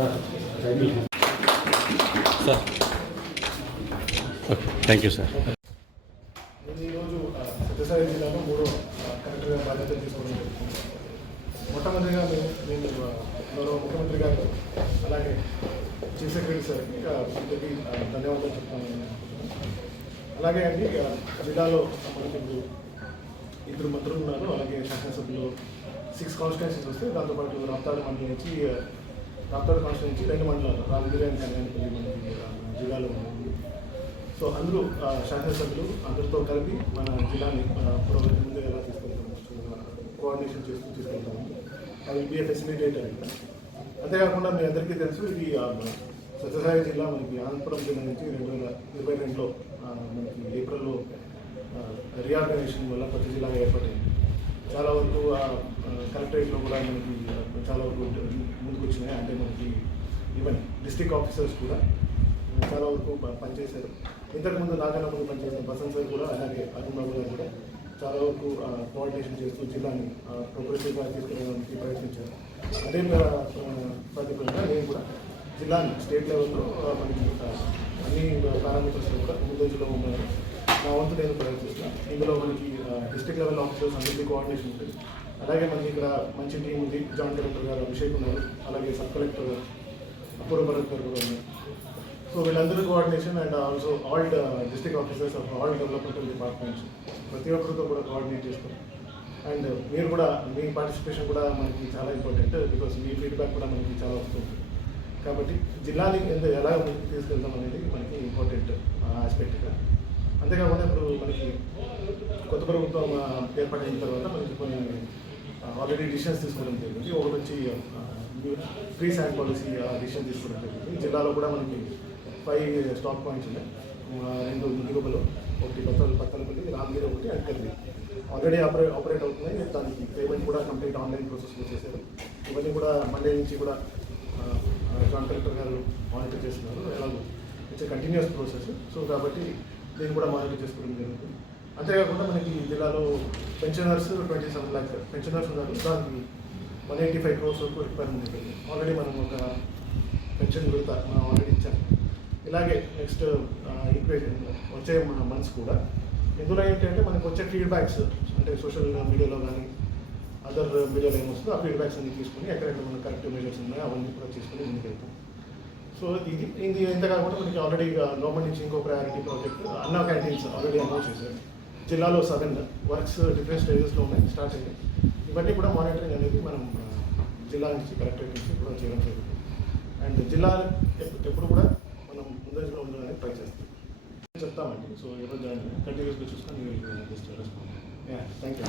Sir thank you sir. నేను ఈరోజు సత్యసాయి జిల్లాలో 3వ కలెక్టర్గా బాధ్యతలు తీసుకోవడం జరుగుతుంది. మొట్టమొదటిగా నేను గౌరవ ముఖ్యమంత్రి గారు అలాగే చీఫ్ సెక్రటరీ సార్కి అందరికీ ధన్యవాదాలు చెప్తాను. అలాగే అండి జిల్లాలో మనకి 2 మంత్రులు ఉన్నారు. అలాగే శాసనసభ్యులు 6 కాన్స్టిట్యున్సీస్ వస్తే దాంతోపాటు రాప్తాడు మండలం నుంచి రాప్తాడు కాన్స్టిట్యున్సీ 2 మండలాలు రామగిరి అండ్ కళ్యాణపల్లి మనకి జిల్లాలో ఉంది. సో అందరూ శాసనసభ్యులు అందరితో కలిపి మన జిల్లాని పురోగతి ముందు ఎలా తీసుకెళ్తాము కోఆర్డినేషన్ చేస్తూ తీసుకెళ్తాము. అది బి ఫెసిలిటేటర్. అంతేకాకుండా మీ అందరికీ తెలుసు ఇది సత్యసాయి జిల్లా మనకి అనంతపురం జిల్లా నుంచి 2022లో మనకి ఏప్రిల్లో రీఆర్గనైజేషన్ వల్ల కొత్త జిల్లాగా ఏర్పడింది. చాలా వరకు కలెక్టరేట్లో కూడా మనకి చాలా వరకు ముందుకు వచ్చినాయి. అంటే మనకి ఈవెన్ డిస్ట్రిక్ట్ ఆఫీసర్స్ కూడా చాలా వరకు పనిచేశారు. ఇంతకుముందు నాకన్నా ముందు పనిచేసిన బసంత్ సార్ కూడా అలాగే అరుణ్ బాబు గారు కూడా చాలా వరకు కోఆర్డినేషన్ చేస్తూ జిల్లాని ప్రోగ్రెసివ్గా తీసుకెళ్ళడానికి ప్రయత్నించారు. అదే ప్రతిఫలంగా నేను కూడా జిల్లాని స్టేట్ లెవెల్లో మనకి అన్ని పారామీటర్స్లో కూడా ముందంజలో ఉన్నాను. నా వంతు నేను ప్రయత్నిస్తున్నాను. ఇందులో మనకి డిస్ట్రిక్ట్ లెవెల్ ఆఫీసర్స్ అందరికీ కోఆర్డినేషన్ ఉంటుంది. అలాగే మనకి ఇక్కడ మంచి టీం ఉంది. జాయింట్ కలెక్టర్ గారు అభిషేక్ ఉన్నారు. అలాగే సబ్ కలెక్టర్ అపూర్వ భరత్ గారు కూడా ఉన్నారు. సో వీళ్ళందరూ coordination and also all district officers of all developmental departments ప్రతి ఒక్కరితో కూడా కోఆర్డినేట్ చేస్తారు. అండ్ మీరు కూడా మీ పార్టిసిపేషన్ కూడా మనకి చాలా ఇంపార్టెంట్. బికాస్ మీ ఫీడ్బ్యాక్ కూడా మనకి చాలా వస్తుంది. కాబట్టి జిల్లాని ఎలా ముందుకు తీసుకెళ్తాం అనేది మనకి ఇంపార్టెంట్ ఆస్పెక్ట్గా. అంతేకాకుండా ఇప్పుడు మనకి కొత్త ప్రభుత్వం ఏర్పడిన తర్వాత మనకి కొన్ని ఆల్రెడీ డిసిషన్స్ తీసుకోవడం జరిగింది. ఒకటి వచ్చి ఫ్రీ శాండ్ పాలసీ డిసిషన్ తీసుకోవడం జరిగింది. జిల్లాలో కూడా మనకి 5 స్టాక్ పాయింట్స్ ఉన్నాయి. 2 ముదిగుబలు, 1 పత్తలపల్లి, రామగిరి, 1 అంకల్లి ఆల్రెడీ ఆపరేట్ అవుతున్నాయి. దానికి పేమెంట్ కూడా కంప్లీట్ ఆన్లైన్ ప్రాసెస్లో చేశారు. ఇవన్నీ కూడా మండే నుంచి కూడా జాయింట్ కలెక్టర్ గారు మానిటర్ చేస్తున్నారు. ఎలాగో ఇట్స్ కంటిన్యూస్ ప్రాసెస్. సో కాబట్టి దీన్ని కూడా మానిటర్ చేసుకోవడం జరుగుతుంది. అంతేకాకుండా మనకి జిల్లాలో పెన్షనర్స్ 27 lakhs పెన్షనర్స్ ఉన్నారు. దానికి 185 crores వరకు రిక్వైర్మెంట్ ఉంటుంది. ఆల్రెడీ మనం ఒక పెన్షన్ విడత మనం ఆల్రెడీ ఇచ్చాం. ఇలాగే నెక్స్ట్ వచ్చే మంత్స్ కూడా ఇందులో ఏంటంటే మనకు వచ్చే ఫీడ్బ్యాక్స్ అంటే సోషల్ మీడియాలో కానీ అదర్ మీడియాలో ఏమొస్తుందో ఆ ఫీడ్బ్యాక్స్ అన్ని తీసుకుని ఎక్కడెక్కడ మనకు కరెక్టివ్ మెజర్స్ ఉన్నాయో అవన్నీ కూడా తీసుకుని ముందుకు వెళ్తాం. సో ఇది ఇంత కాకుండా మనకి ఆల్రెడీ గవర్నమెంట్ నుంచి ఇంకో ప్రయారిటీ ప్రాజెక్ట్ అన్నా క్యాంటీన్స్ ఆల్రెడీ అనౌన్స్ చేశారు. జిల్లాలో 7 వర్క్స్ డిఫరెంట్ స్టేజెస్లో ఉన్నాయి, స్టార్ట్ అయ్యాయి. ఇవన్నీ కూడా మానిటరింగ్ అనేది మనం జిల్లా నుంచి కలెక్టరేట్ నుంచి కూడా చేయడం జరుగుతుంది. అండ్ జిల్లా ఎప్పుడు కూడా మనం ముందంజలో ఉండాలని ట్రై చేస్తాం చెప్తామండి. సో ఎవరు కంటిన్యూస్గా చూసుకొని థ్యాంక్ యూ.